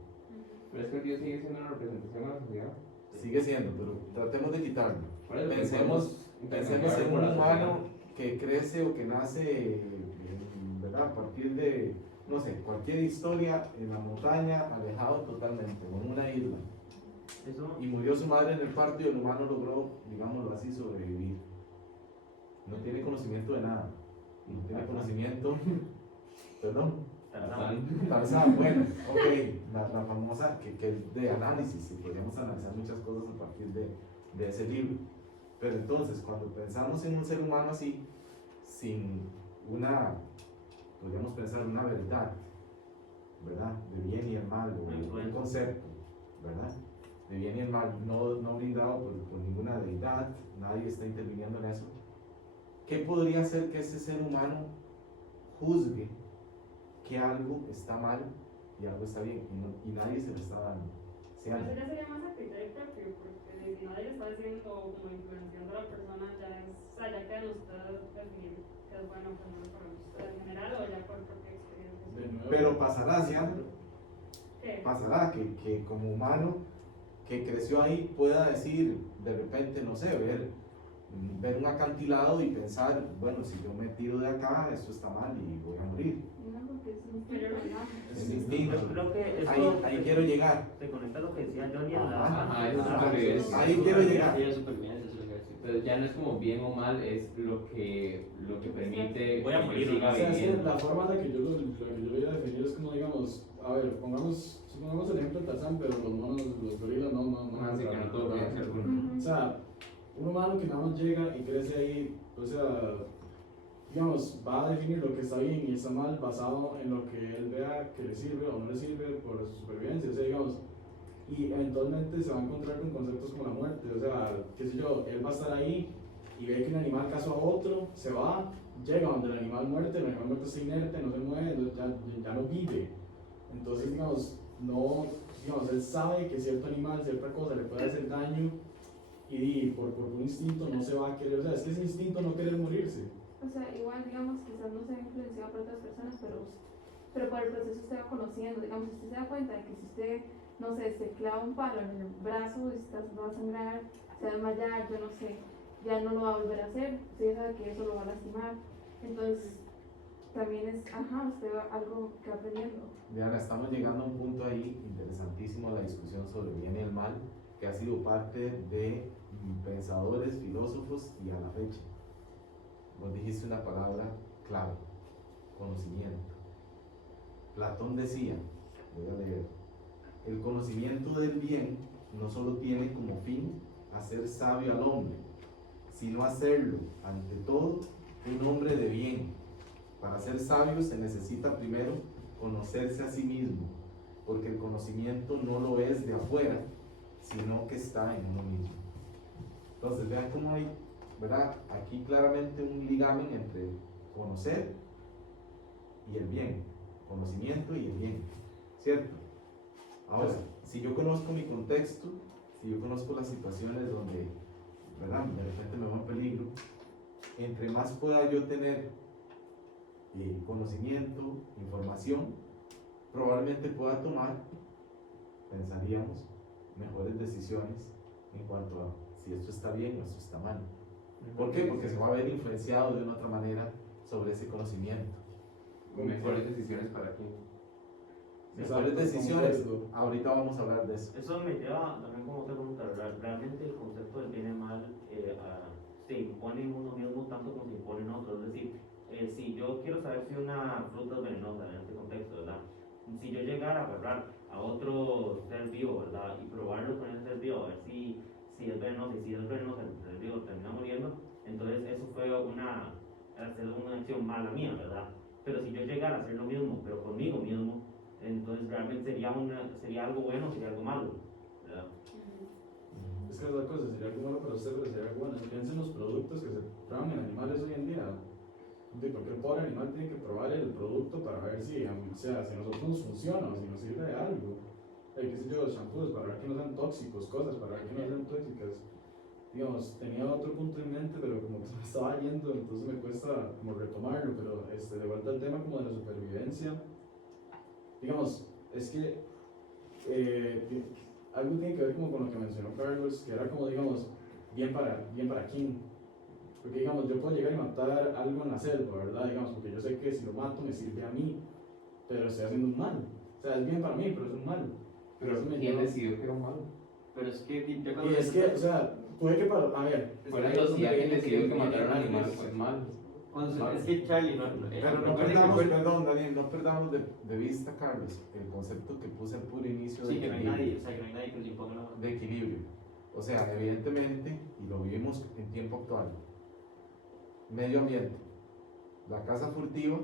Pero es que Dios sigue siendo una representación de la sociedad. Sigue siendo, pero tratemos de quitarlo. Por eso Pensemos en un humano que crece o que nace, ¿verdad?, a partir de, no sé, cualquier historia en la montaña, alejado totalmente, en una isla. Y murió su madre en el parto y el humano logró, digámoslo así, sobrevivir. No tiene conocimiento de nada. No tiene conocimiento. Perdón. Tarzán, bueno, ok. La famosa que es de análisis, y podríamos analizar muchas cosas a partir de ese libro. Pero entonces, cuando pensamos en un ser humano así, sin podríamos pensar una verdad, ¿verdad?, de bien y el mal, o un concepto, ¿verdad?, de bien y el mal, no brindado por ninguna deidad, nadie está interviniendo en eso. ¿Qué podría hacer que ese ser humano juzgue que algo está mal y algo está bien, y nadie se lo está dando? Eso ya sería más a criterio propio, porque si nadie está haciendo como influenciando a la persona, ya queda en usted definir qué es bueno o qué es malo para usted en general, o ya por propia experiencia. Pero pasará, Ciandro. ¿Qué? Pasará que como humano que creció ahí pueda decir de repente, no sé, ver un acantilado y pensar, bueno, si yo me tiro de acá, esto está mal y voy a morir. No, porque es instinto. Es instinto. Creo que Ahí quiero llegar. Se conecta a lo que decía Johnny en Ajá, eso es la... supervivencia. Ahí quiero llegar. Sí, es supervivencia, eso es lo que decía. Pero ya no es como bien o mal, es lo que permite Voy a que morir, yo siga O sea, es que viviendo. la forma en la que yo lo voy a definir es como, digamos, a ver, supongamos el ejemplo de Tarzán, pero los monos, los gorilas no Así que no todo puede ser bueno. Ujú. O sea, un humano que nada más llega y crece ahí, o sea, digamos, va a definir lo que está bien y está mal basado en lo que él vea que le sirve o no le sirve por su supervivencia, o sea, digamos, y eventualmente se va a encontrar con conceptos como la muerte, o sea, qué sé yo, él va a estar ahí y ve que un animal cazó a otro, se va, llega donde el animal muerte está inerte, no se mueve, ya no vive. Entonces, digamos, no, digamos, él sabe que cierto animal, cierta cosa le puede hacer daño y por un instinto no se va a querer, o sea, es que ese instinto no querer morirse. O sea, igual, digamos, quizás no sea influenciado por otras personas, pero por el proceso usted va conociendo. Digamos, usted se da cuenta de que si usted, no sé, se clava un palo en el brazo y va a sangrar, se va a desmayar, yo no sé, ya no lo va a volver a hacer. Usted ya sabe que eso lo va a lastimar. Entonces, también es, usted va algo que va aprendiendo. Diana, estamos llegando a un punto ahí interesantísimo, la discusión sobre el bien y el mal, que ha sido parte de pensadores, filósofos y a la fecha. Vos dijiste una palabra clave: conocimiento. Platón decía, voy a leer, el conocimiento del bien no solo tiene como fin hacer sabio al hombre, sino hacerlo, ante todo, un hombre de bien. Para ser sabio se necesita primero conocerse a sí mismo, porque el conocimiento no lo es de afuera, sino que está en uno mismo. Entonces, vean cómo hay, ¿verdad? Aquí claramente un ligamen entre conocer y el bien, conocimiento y el bien, ¿cierto? Ahora, si yo conozco mi contexto, si yo conozco las situaciones donde, ¿verdad?, de repente me voy en peligro, entre más pueda yo tener conocimiento, información, probablemente pueda tomar, pensaríamos, mejores decisiones en cuanto a si esto está bien o esto está mal. ¿Por qué? Porque se va a ver influenciado de una otra manera sobre ese conocimiento. Mejores decisiones para quién. Mejores decisiones, ahorita vamos a hablar de eso. Eso me lleva también como otra pregunta, realmente el concepto del bien y mal se impone en uno mismo tanto como se impone en otro. Es decir, si yo quiero saber si una fruta es venenosa en este contexto, ¿verdad? Si yo llegara a agarrar a otro ser vivo, ¿verdad?, y probarlo con ese ser vivo, a ver si es venenoso, y si es venenoso el ser vivo termina muriendo, entonces eso fue una acción mala mía, ¿verdad? Pero si yo llegara a hacer lo mismo, pero conmigo mismo, entonces realmente sería algo bueno o sería algo malo, ¿verdad? Es que es la cosa, sería algo malo para usted, pero sería algo bueno. Piensen en los productos que se prueban en animales hoy en día. Porque el pobre animal tiene que probar el producto para ver si a nosotros nos funciona o si nos sirve de algo. Qué sé yo, shampoos, para ver que no sean tóxicos, cosas, para ver que no sean tóxicas. Digamos, tenía otro punto en mente, pero como que se me estaba yendo, entonces me cuesta como retomarlo, pero de vuelta al tema como de la supervivencia. Digamos, es que algo tiene que ver como con lo que mencionó Carlos, que era como, digamos, bien para quién. Porque, digamos, yo puedo llegar y matar algo en la selva, ¿verdad? Digamos, porque yo sé que si lo mato me sirve a mí, pero estoy haciendo un mal. O sea, es bien para mí, pero es un mal. Pero ¿quién decidió que era un malo? Pero es que y es que, o sea, puede que a ver. Por eso, si alguien decidió que matar a un animal, pues malo. Es que Charlie, Pero no perdamos, perdón, Daniel, no perdamos de vista, Carlos, el concepto que puse al puro inicio sí, que no hay nadie, o sea, que no hay nadie que se imponga nada. de equilibrio. O sea, evidentemente, y lo vivimos en tiempo actual, medio ambiente, la caza furtiva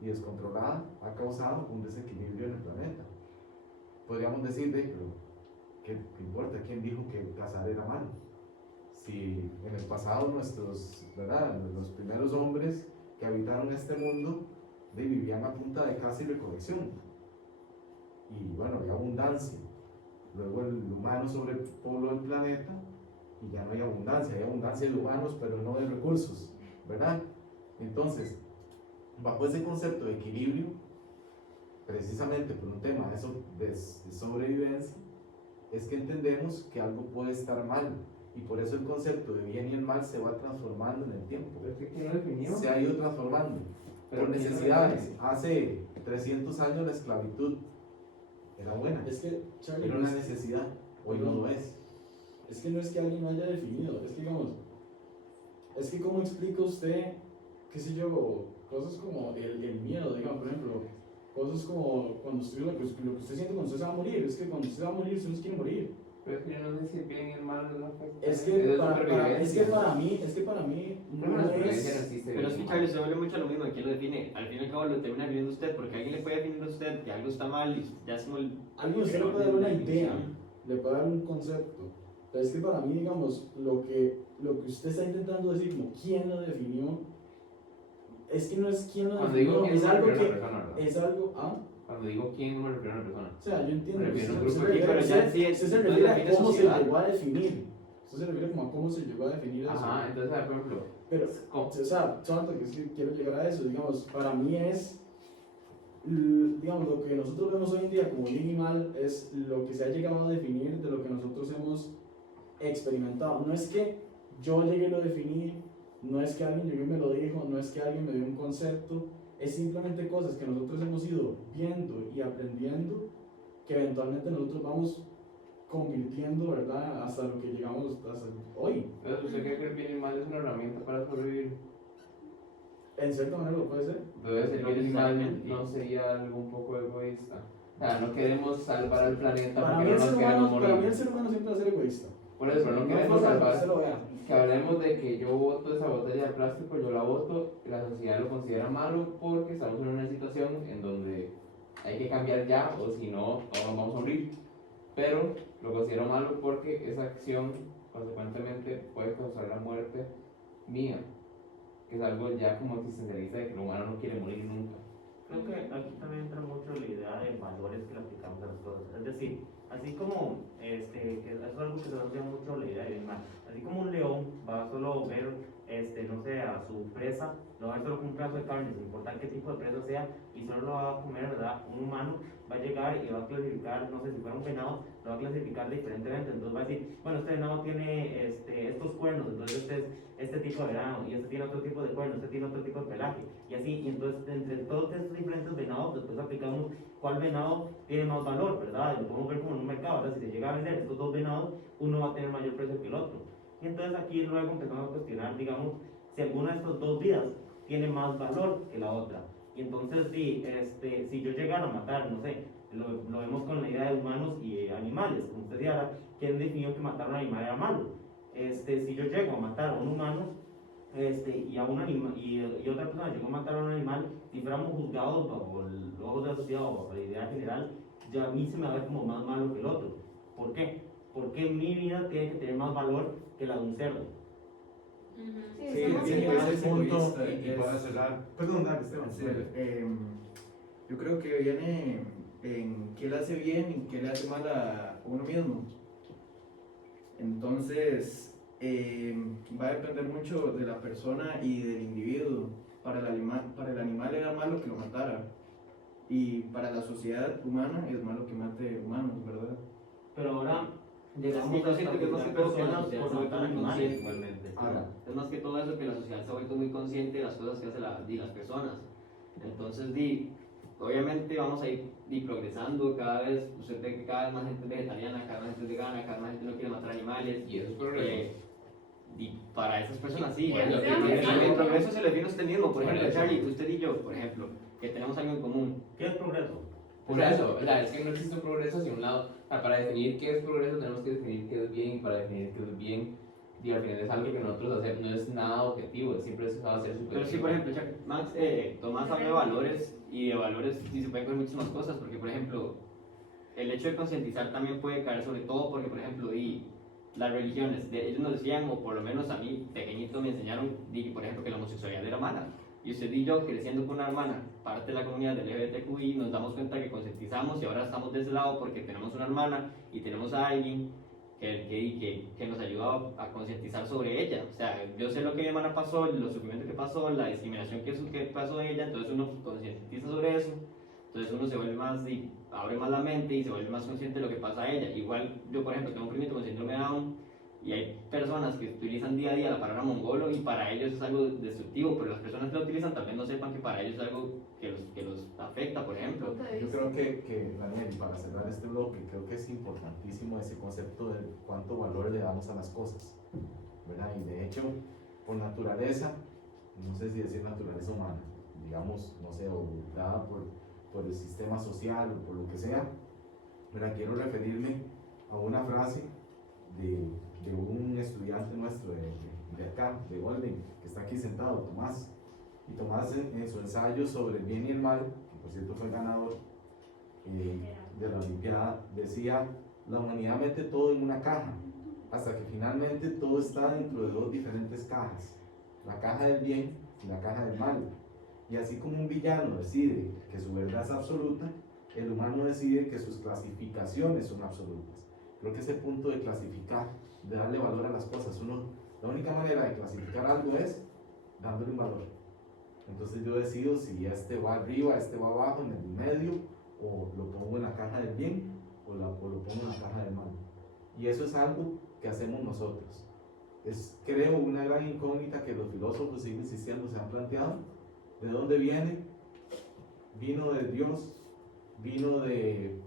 y descontrolada ha causado un desequilibrio en el planeta. Podríamos decir, pero ¿qué importa? ¿Quién dijo que cazar era malo? Si en el pasado ¿verdad?, los primeros hombres que habitaron este mundo vivían a punta de caza y recolección, y bueno, había abundancia. Luego el humano sobrepobló el planeta y ya no hay abundancia de humanos, pero no de recursos, ¿verdad? Entonces, bajo ese concepto de equilibrio, precisamente por un tema de sobrevivencia, es que entendemos que algo puede estar mal, y por eso el concepto de bien y el mal se va transformando en el tiempo. ¿Quién lo definió? Se ha ido transformando por necesidades. Hace 300 años la esclavitud era buena, Es que, Charlie, era una necesidad, hoy no lo es. Es que no es que alguien lo haya definido, es que, digamos, es que cómo explica usted, qué sé yo, cosas como el miedo, digamos, por ejemplo, cosas como cuando usted, lo que usted siente cuando usted se va a morir, es que cuando usted va a morir, usted no se quiere morir. Pero es que yo no sé si el bien y el mal no Es que para mí no es. Pero es que Charlie se vuelve mucho a lo mismo, ¿quién lo define? Al fin y al cabo lo termina viviendo usted, porque alguien le puede definir a usted que algo está mal y ya es como alguien usted le puede dar una idea, le puede dar un concepto. Pero es que para mí, digamos, lo que usted está intentando decir, como quién lo definió, es que no es quién lo definió, es algo que... Es algo, Cuando digo quién, no me refiero a una persona. O sea, yo entiendo. Pero viene un Usted grupo se pero ya refiere- sí es- usted se entonces refiere a define cómo se sociedad. llegó a definir. Usted se refiere como a cómo se llegó a definir eso. Ajá, entonces, por ejemplo, Pero, ¿cómo? o sea, solamente que sí quiero llegar a eso, digamos, para mí es, digamos, lo que nosotros vemos hoy en día como bien y mal es lo que se ha llegado a definir de lo que nosotros hemos experimentado. No es que yo llegué y lo definí, no es que alguien llegó y me lo dijo, no es que alguien me dio un concepto, es simplemente cosas que nosotros hemos ido viendo y aprendiendo que eventualmente nosotros vamos convirtiendo, ¿verdad? Hasta lo que llegamos hasta hoy. Entonces, ¿usted cree que el bien y el mal es una herramienta para sobrevivir? En cierta manera lo puede ser. Entonces, el No bien y mal necesariamente. no sería algo un poco egoísta. O sea, no queremos salvar al planeta Para mí, porque no el nos ser queremos humano, para mí el morir. ser humano siempre va a ser egoísta. Por eso, no No hay queremos forma de que salvar. usted lo vea. Que hablemos de que yo boto esa botella de plástico, yo la boto, y la sociedad lo considera malo porque estamos en una situación en donde hay que cambiar ya o si no, todos nos vamos a morir. Pero lo considero malo porque esa acción consecuentemente puede causar la muerte mía, que es algo ya como existencialista de que el humano no quiere morir nunca. Creo que aquí también entra mucho la idea de valores que le aplicamos a las cosas. Es decir, así como, que eso es algo que se asocia mucho a la idea de bien y mal. Así como un león va a solo ver, no sé, a su presa, lo va a ver solo con un pedazo de carne, sin importar qué tipo de presa sea, y solo lo va a comer, ¿verdad? Un humano va a llegar y va a clasificar, no sé, si fuera un venado, lo va a clasificar diferentemente. Entonces va a decir, bueno, este venado tiene estos cuernos, entonces este es este tipo de venado, y este tiene otro tipo de cuernos, este tiene otro tipo de pelaje, y así, y entonces entre todos estos diferentes venados, después aplicamos cuál venado tiene más valor, ¿verdad? Y lo podemos ver como en un mercado, ¿verdad? Si se llega a vender estos dos venados, uno va a tener mayor precio que el otro. Y entonces aquí luego empezamos a cuestionar, digamos, si alguna de estas dos vidas tiene más valor que la otra. Y entonces, si yo llegara a matar, no sé, lo vemos con la idea de humanos y animales, como usted decía, ¿quién definió que matar a un animal era malo? Si yo llego a matar a un humano, y a un animal, y otra persona llegó a matar a un animal, si fuéramos juzgados bajo los ojos de la sociedad o bajo la idea general, ya a mí se me va a ver como más malo que el otro. ¿Por qué? Porque mi vida tiene que tener más valor que la de un cerdo. Sí, Sí, estamos sí, igual. ese Ese punto, egoísta, y es- para cerrar, perdón, dale, Esteban. Sí, yo creo que viene en qué le hace bien y qué le hace mal a uno mismo. Entonces, va a depender mucho de la persona y del individuo. Para el animal era malo que lo matara. Y para la sociedad humana es malo que mate humanos, ¿verdad? Pero ahora Es llegamos que yo siento que es más que todo que la personas sociedad por se ha vuelto matar muy animales consciente. igualmente. Ahora, es más que todo eso que la sociedad se ha vuelto muy consciente de las cosas que hacen las personas. Entonces, obviamente vamos a ir progresando cada vez. Usted ve que cada vez más gente es vegetariana, cada vez más gente es vegana, cada vez más gente no quiere matar animales. Y eso es progreso. Y para esas personas sí, Bueno, el, sí, el- sí. el progreso se lo define usted mismo. Por Por ejemplo, eso. Charlie, usted y yo, por ejemplo, que tenemos algo en común. ¿Qué es progreso? Por eso, o sea, es que no existe un progreso hacia un lado. O sea, para definir qué es progreso tenemos que definir qué es bien, y para definir qué es bien, y al final es algo que nosotros hacemos, no es nada objetivo, siempre eso va a ser subjetivo. Pero sí, por ejemplo, Tomás habla de valores y de valores y se pueden coger muchísimas cosas, porque por ejemplo, el hecho de concientizar también puede caer sobre todo porque, por ejemplo, las religiones, ellos nos decían, o por lo menos a mí, pequeñito, me enseñaron, por ejemplo, que la homosexualidad era mala. Y usted y yo, creciendo con una hermana, parte de la comunidad del LGBTQI, nos damos cuenta que concientizamos y ahora estamos de ese lado porque tenemos una hermana y tenemos a alguien que nos ayuda a concientizar sobre ella. O sea, yo sé lo que mi hermana pasó, los sufrimientos que pasó, la discriminación que pasó de ella, entonces uno concientiza sobre eso, entonces uno se vuelve más y abre más la mente y se vuelve más consciente de lo que pasa a ella. Igual yo, por ejemplo, tengo un primito con síndrome de Down y hay personas que utilizan día a día la palabra mongolo y para ellos es algo destructivo, pero las personas que lo utilizan tal vez no sepan que para ellos es algo que los afecta, por ejemplo. Yo creo que Daniel, para cerrar este bloque, creo que es importantísimo ese concepto de cuánto valor le damos a las cosas, ¿verdad? Y de hecho, por naturaleza, no sé si decir naturaleza humana, digamos, no sé, o dada por el sistema social o por lo que sea, ¿verdad? Quiero referirme a una frase de un estudiante nuestro de acá, de Golden, que está aquí sentado, Tomás. Y Tomás en su ensayo sobre el bien y el mal, que por cierto fue el ganador de la Olimpiada, decía, la humanidad mete todo en una caja, hasta que finalmente todo está dentro de dos diferentes cajas, la caja del bien y la caja del mal. Y así como un villano decide que su verdad es absoluta, el humano decide que sus clasificaciones son absolutas. Creo que ese punto de clasificar, de darle valor a las cosas, la única manera de clasificar algo es dándole un valor. Entonces yo decido si este va arriba, este va abajo, en el medio, o lo pongo en la caja del bien, o lo pongo en la caja del mal. Y eso es algo que hacemos nosotros. Creo, una gran incógnita que los filósofos siguen insistiendo, se han planteado. ¿De dónde viene? Vino de Dios, vino de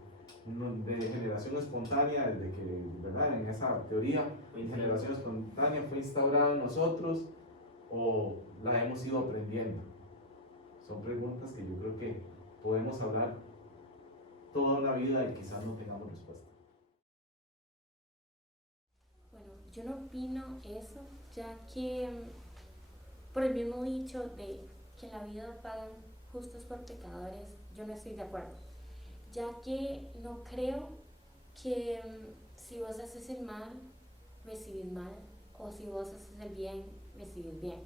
generación espontánea, desde que, ¿verdad? En esa teoría, generación espontánea fue instaurada en nosotros, o la hemos ido aprendiendo. Son preguntas que yo creo que podemos hablar toda una vida y quizás no tengamos respuesta. Bueno, yo no opino eso, ya que por el mismo dicho de que en la vida pagan justos por pecadores, yo no estoy de acuerdo, ya que no creo que si vos haces el mal, recibís mal, o si vos haces el bien, recibís bien.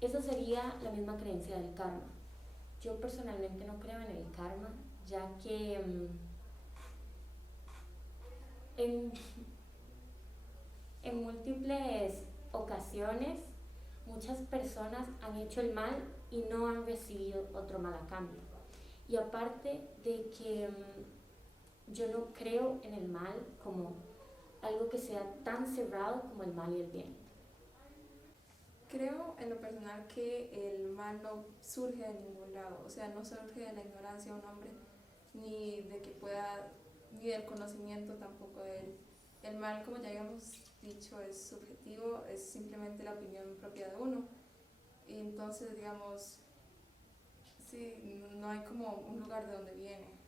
Eso sería la misma creencia del karma. Yo personalmente no creo en el karma, ya que en múltiples ocasiones muchas personas han hecho el mal y no han recibido otro mal a cambio. Y aparte de que yo no creo en el mal como algo que sea tan cerrado como el mal y el bien. Creo en lo personal que el mal no surge de ningún lado, o sea, no surge de la ignorancia de un hombre, ni del conocimiento tampoco de él. El mal, como ya habíamos dicho, es subjetivo, es simplemente la opinión propia de uno. Y entonces, digamos, sí, no hay como un lugar de donde viene.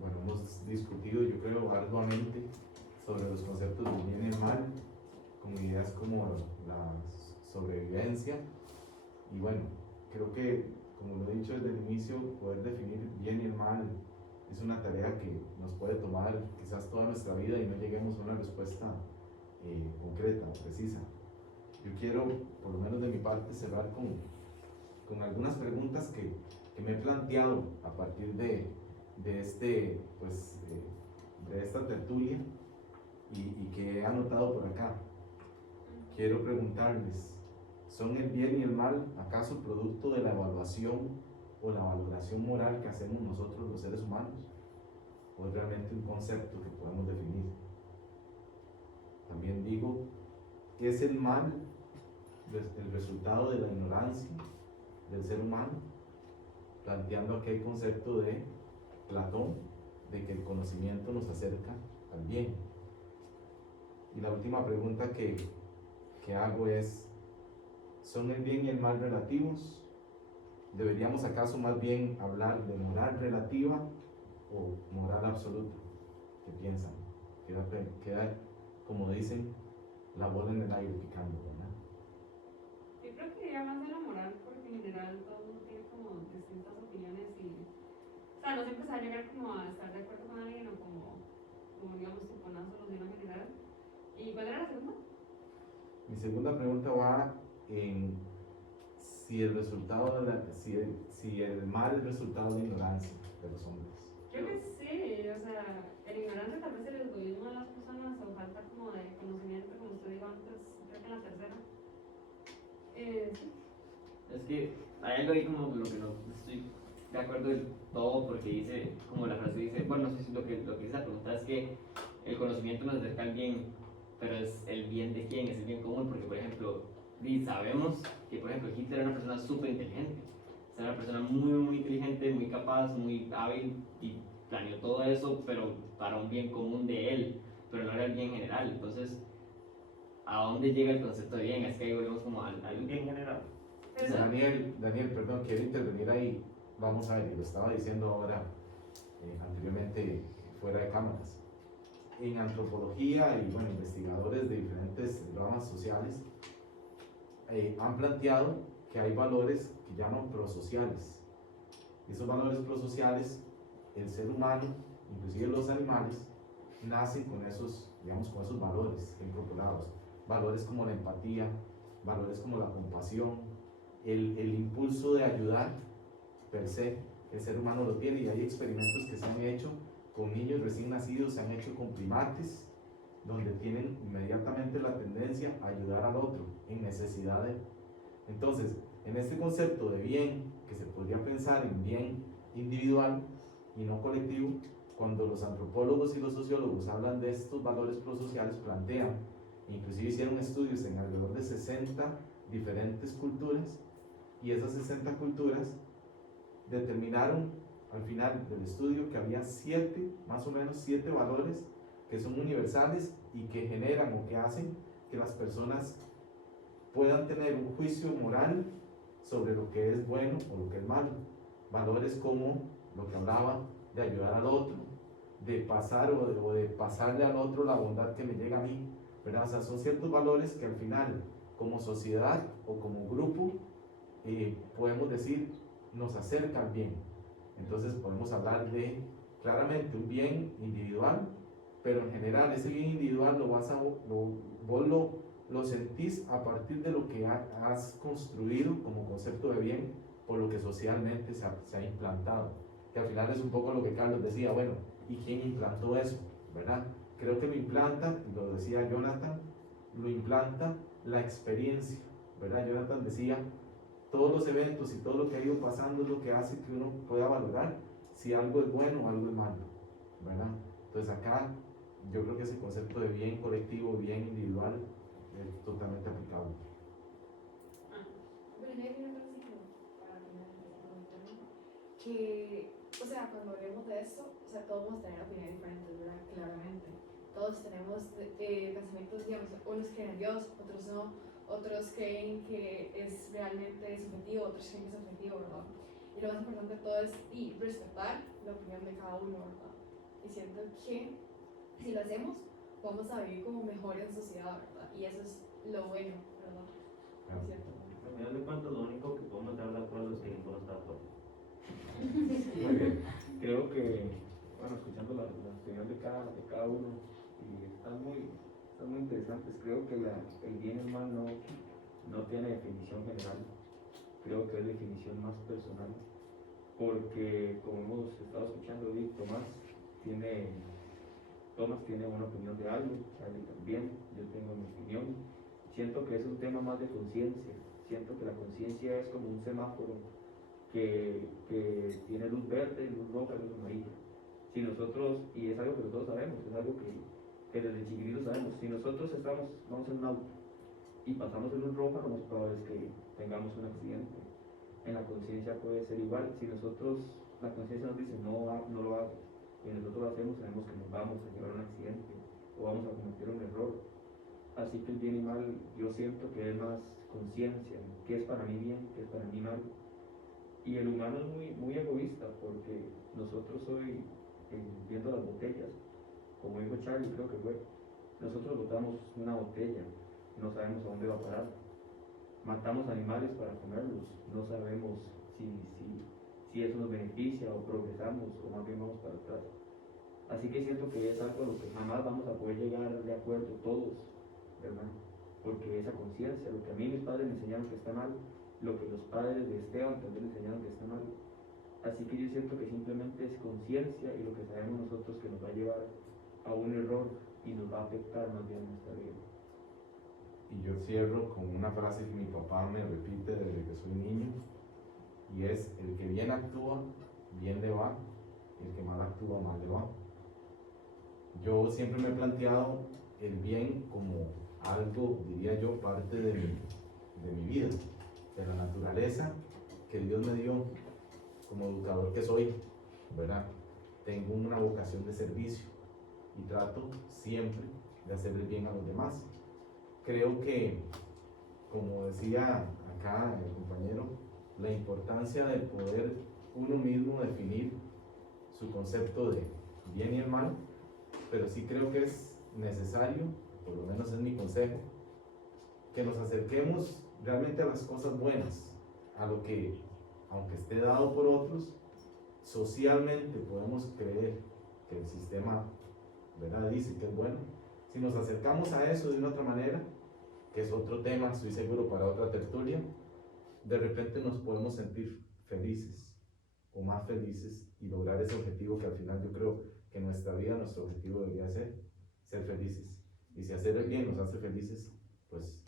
Bueno, hemos discutido, yo creo, arduamente sobre los conceptos del bien y el mal, con ideas como la sobrevivencia. Y bueno, creo que, como lo he dicho desde el inicio, poder definir bien y el mal es una tarea que nos puede tomar quizás toda nuestra vida y no lleguemos a una respuesta concreta o precisa. Yo quiero, por lo menos de mi parte, cerrar con algunas preguntas que me he planteado a partir de esta tertulia y que he anotado por acá. Quiero preguntarles, ¿son el bien y el mal acaso producto de la evaluación o la valoración moral que hacemos nosotros los seres humanos? ¿O es realmente un concepto que podemos definir? También digo, ¿es el mal el resultado de la ignorancia del ser humano? Planteando aquel concepto de Platón, de que el conocimiento nos acerca al bien. Y la última pregunta que hago es, ¿son el bien y el mal relativos? ¿Deberíamos acaso más bien hablar de moral relativa o moral absoluta? ¿Qué piensan? Queda, como dicen, la bola en el aire picando, ¿verdad? Yo creo que diría más de la moral, porque en general todo el mundo tiene como distintas opiniones y, o sea, no siempre se va a llegar como a estar de acuerdo con alguien o como digamos, tipo una solución en general. ¿Y cuál era la segunda? Mi segunda pregunta va en si el resultado si el mal es resultado de ignorancia de los hombres. Yo que sí, o sea, el ignorancia tal vez el egoísmo de las personas o falta como de conocimiento, como usted dijo antes, creo que en la tercera. Sí. Es que hay algo ahí como lo que no estoy de acuerdo del todo, porque dice, como la frase dice, bueno, no sé si lo que dice la pregunta es que el conocimiento nos acerca al bien, pero es el bien de quién, es el bien común, porque por ejemplo, sabemos que por ejemplo Hitler era una persona súper inteligente, era una persona muy inteligente, muy capaz, muy hábil y planeó todo eso, pero para un bien común de él, pero no era el bien general. Entonces, ¿a dónde llega el concepto de bien? Es que ahí volvemos como al bien general. Daniel, perdón, quiero intervenir ahí. Vamos a ver, y lo estaba diciendo ahora, anteriormente, fuera de cámaras. En antropología y bueno, investigadores de diferentes ramas sociales han planteado que hay valores que llaman prosociales. Esos valores prosociales, el ser humano, inclusive los animales, nacen con esos, digamos, con esos valores incorporados. Valores como la empatía, valores como la compasión, el impulso de ayudar per se, el ser humano lo tiene, y hay experimentos que se han hecho con niños recién nacidos, se han hecho con primates, donde tienen inmediatamente la tendencia a ayudar al otro en necesidad de. Entonces, en este concepto de bien, que se podría pensar en bien individual y no colectivo, cuando los antropólogos y los sociólogos hablan de estos valores prosociales, plantean, inclusive hicieron estudios en alrededor de 60 diferentes culturas, y esas 60 culturas determinaron al final del estudio que había más o menos 7 valores que son universales y que generan o que hacen que las personas puedan tener un juicio moral sobre lo que es bueno o lo que es malo. Valores como lo que hablaba de ayudar al otro, de pasar o de pasarle al otro la bondad que me llega a mí, ¿verdad? O sea, son ciertos valores que al final, como sociedad o como grupo, podemos decir, nos acerca al bien. Entonces podemos hablar de claramente un bien individual, pero en general ese bien individual vos lo sentís a partir de lo que has construido como concepto de bien, por lo que socialmente se ha implantado, que al final es un poco lo que Carlos decía, bueno, ¿y quién implantó eso? ¿Verdad? Creo que lo implanta, lo decía Jonathan, lo implanta la experiencia, ¿verdad? Jonathan decía, todos los eventos y todo lo que ha ido pasando es lo que hace que uno pueda valorar si algo es bueno o algo es malo, ¿verdad? Entonces acá yo creo que ese concepto de bien colectivo, bien individual, es totalmente aplicable. Pero yo hay una cosa para que, o sea, cuando hablemos de esto, o sea, todos vamos a tener opiniones diferentes, ¿verdad? Claramente. Todos tenemos pensamientos, digamos, unos creen en Dios, otros no, otros creen que es realmente subjetivo, otros creen que es objetivo, ¿verdad? Y lo más importante de todo es respetar la opinión de cada uno, ¿verdad? Y siento que si lo hacemos, vamos a vivir como mejor en sociedad, ¿verdad? Y eso es lo bueno, ¿verdad? Claro. ¿Cierto? Al final de cuentas, lo único que podemos estar de acuerdo es que ninguno está de acuerdo. Muy bien. Creo que, bueno, escuchando la opinión de cada uno, y están muy interesantes. Creo que el bien y el mal no tiene definición general. Creo que es definición más personal, porque como hemos estado escuchando hoy, Tomás tiene una opinión de algo, Charlie también, yo tengo mi opinión. Siento que es un tema más de conciencia. Siento que la conciencia es como un semáforo que tiene luz verde, luz roja, luz amarilla. Si nosotros, y es algo que nosotros sabemos, es algo que desde chiquititos sabemos, si nosotros vamos en un auto y pasamos en luz roja, lo más probable es que tengamos un accidente. En la conciencia puede ser igual. Si la conciencia nos dice no lo hagas, y nosotros lo hacemos, sabemos que nos vamos a llevar a un accidente o vamos a cometer un error. Así que el bien y mal, yo siento que es más conciencia, qué es para mí bien, qué es para mí mal. Y el humano es muy egoísta, porque nosotros hoy, viendo las botellas, como dijo Charlie, creo que fue, nosotros botamos una botella, no sabemos a dónde va a parar. Matamos animales para comerlos, no sabemos si eso nos beneficia o progresamos o más bien vamos para atrás. Así que siento que es algo a lo que jamás vamos a poder llegar de acuerdo todos, ¿verdad? Porque esa conciencia, lo que a mí mis padres me enseñaron que está mal, lo que los padres de Esteban también le enseñaron que está mal. Así que yo siento que simplemente es conciencia y lo que sabemos nosotros que nos va a llevar a un error y nos va a afectar más bien en nuestra vida. Y yo cierro con una frase que mi papá me repite desde que soy niño, y es: el que bien actúa, bien le va, y el que mal actúa, mal le va. Yo siempre me he planteado el bien como algo, diría yo, parte de mi vida, de la naturaleza que Dios me dio como educador que soy, ¿verdad? Tengo una vocación de servicio y trato siempre de hacer el bien a los demás. Creo que, como decía acá el compañero, la importancia de poder uno mismo definir su concepto de bien y el mal, pero sí creo que es necesario, por lo menos es mi consejo, que nos acerquemos realmente a las cosas buenas, a lo que, aunque esté dado por otros, socialmente podemos creer que el sistema, ¿verdad?, dice que es bueno. Si nos acercamos a eso de una otra manera, que es otro tema, estoy seguro, para otra tertulia, de repente nos podemos sentir felices o más felices y lograr ese objetivo que al final yo creo que en nuestra vida nuestro objetivo debería ser felices. Y si hacer el bien nos hace felices, pues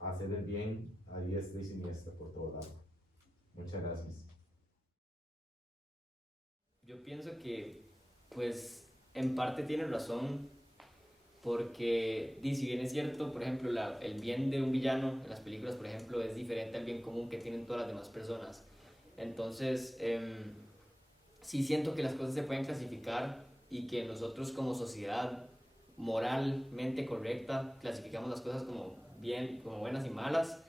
hacer el bien a diestra y siniestra por todo lado. Muchas gracias. Yo pienso que, pues, en parte tiene razón, porque si bien es cierto, por ejemplo, el bien de un villano en las películas, por ejemplo, es diferente al bien común que tienen todas las demás personas. Entonces, sí siento que las cosas se pueden clasificar y que nosotros como sociedad moralmente correcta clasificamos las cosas como bien, como buenas y malas,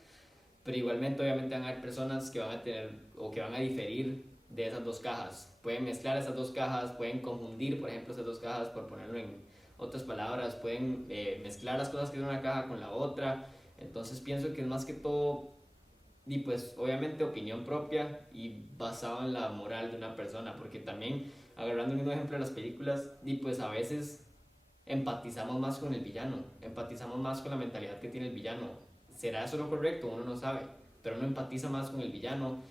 pero igualmente obviamente van a haber personas que van a tener o que van a diferir de esas dos cajas. Pueden mezclar esas dos cajas, pueden confundir, por ejemplo, esas dos cajas, por ponerlo en otras palabras, pueden mezclar las cosas que son una caja con la otra. Entonces pienso que es más que todo, y pues obviamente opinión propia y basado en la moral de una persona, porque también, agarrando un ejemplo de las películas, y pues a veces empatizamos más con el villano, empatizamos más con la mentalidad que tiene el villano. ¿Será eso lo correcto? Uno no sabe, pero uno empatiza más con el villano.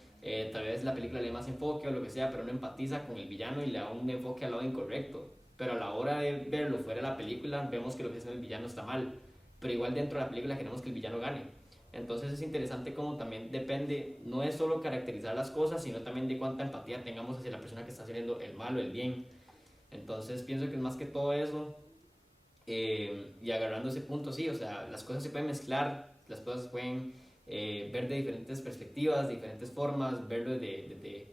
Tal vez la película le da más enfoque o lo que sea, pero uno empatiza con el villano y le da un enfoque al lado incorrecto. Pero a la hora de verlo fuera de la película, vemos que lo que hace el villano está mal, pero igual dentro de la película queremos que el villano gane. Entonces es interesante cómo también depende, no es solo caracterizar las cosas, sino también de cuánta empatía tengamos hacia la persona que está haciendo el mal o el bien. Entonces pienso que es más que todo eso. Y agarrando ese punto, sí, o sea, las cosas se pueden mezclar, las cosas se pueden ver de diferentes perspectivas, de diferentes formas, verlo desde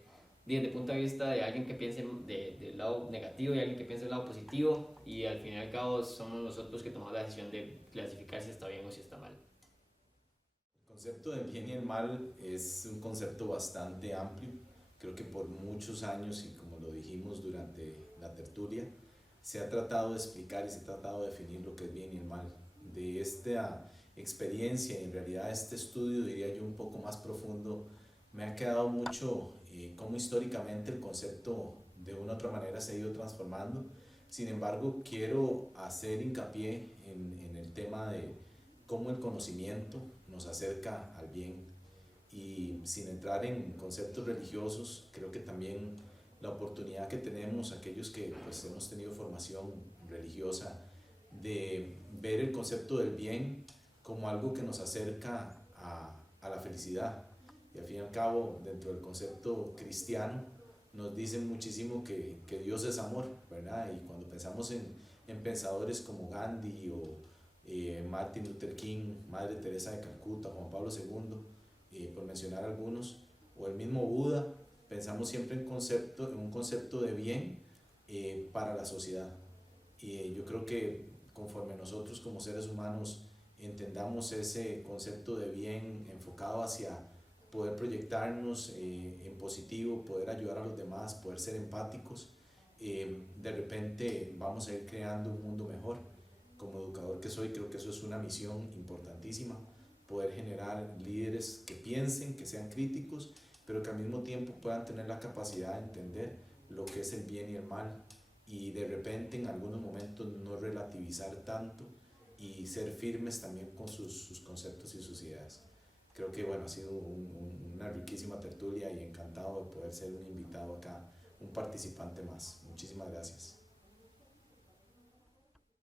el punto de vista de alguien que piense del lado negativo y alguien que piense del lado positivo, y al fin y al cabo somos nosotros que tomamos la decisión de clasificar si está bien o si está mal. El concepto del bien y el mal es un concepto bastante amplio. Creo que por muchos años, y como lo dijimos durante la tertulia, se ha tratado de explicar y se ha tratado de definir lo que es bien y el mal. De esta experiencia y en realidad este estudio, diría yo, un poco más profundo, me ha quedado mucho cómo históricamente el concepto de una u otra manera se ha ido transformando. Sin embargo, quiero hacer hincapié en el tema de cómo el conocimiento nos acerca al bien, y sin entrar en conceptos religiosos, creo que también la oportunidad que tenemos aquellos que pues, hemos tenido formación religiosa de ver el concepto del bien como algo que nos acerca a la felicidad. Y al fin y al cabo, dentro del concepto cristiano, nos dicen muchísimo que Dios es amor, ¿verdad? Y cuando pensamos en pensadores como Gandhi o Martin Luther King, Madre Teresa de Calcuta, Juan Pablo II, por mencionar algunos, o el mismo Buda, pensamos siempre en un concepto de bien para la sociedad. Y yo creo que conforme nosotros como seres humanos entendamos ese concepto de bien enfocado hacia poder proyectarnos en positivo, poder ayudar a los demás, poder ser empáticos, de repente vamos a ir creando un mundo mejor. Como educador que soy, creo que eso es una misión importantísima, poder generar líderes que piensen, que sean críticos, pero que al mismo tiempo puedan tener la capacidad de entender lo que es el bien y el mal, y de repente en algunos momentos no relativizar tanto y ser firmes también con sus conceptos y sus ideas. Creo que bueno, ha sido una riquísima tertulia y encantado de poder ser un invitado acá, un participante más. Muchísimas gracias.